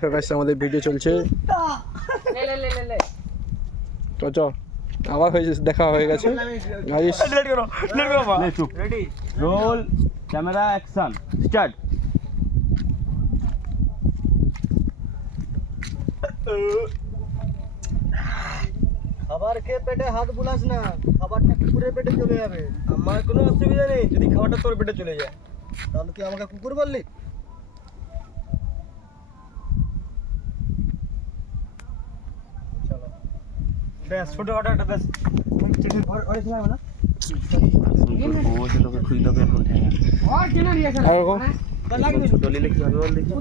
তো গাইস আমাদের ভিডিও চলছে তো চ আবার হয়েছে দেখা হয়ে গেছে guys ready roll camera action start খাবার খেয়ে পেটে হাত বুলাস না, খাবারটা কুকুরের পেটে চলে যাবে। আমার কোনো অসুবিধা নেই যদি খাবারটা তোর পেটে চলে যায়, তাহলে তুই আমাকে কুকুর বললি? চলো বেশ ছোটখাটো একটা বেশ অনেক সময় না তোকে খুঁজে দেবে এখন ছোট নিলে কি হবে বল দেখি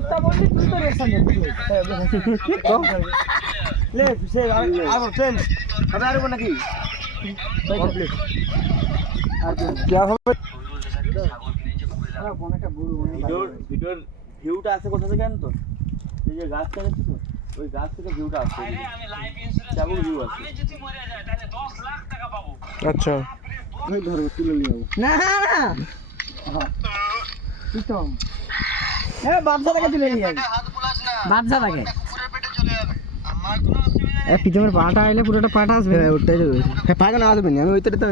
লে সে আর ট্রেন হবে আর নাকি কমপ্লিট আর কি হবে ভিডিওর ভিউটা আসে কোথা থেকে জানো তো? এই যে গাছটা দেখছো তো, ওই গাছ থেকে ভিউটা আসছে। কেমন ভিউ আছে? আচ্ছা ওই ধরো তুলে নিয়ে না না কি তো বাপসা থেকে তুলে নিয়ে যাবে বাপসা থেকে পিছনের পাটা আইলে পুরোটা পাটা আসবে ওটাই হ্যাঁ পাটা না আসবে না আমি ওইটাতে তো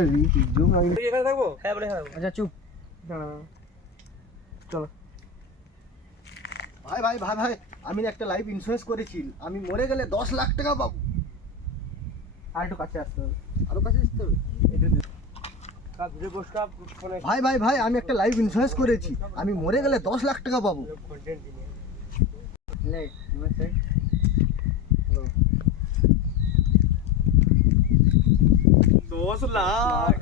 জুম লাগবে এখানে থাকবো হ্যাঁ বলে হ্যাঁ আচ্ছা চুপ চলো ভাই ভাই ভাই ভাই আমি একটা লাইফ ইন্স্যুরেন্স করেছি, আমি মরে গেলে 10 লাখ টাকা পাবো। আর একটু কাছে আসতে হবে, আরো কাছে আসতে হবে। ভাই ভাই ভাই আমি একটা লাইফ ইন্স্যুরেন্স করেছি, আমি মরে গেলে 10 লাখ টাকা পাবো। 10 লাখ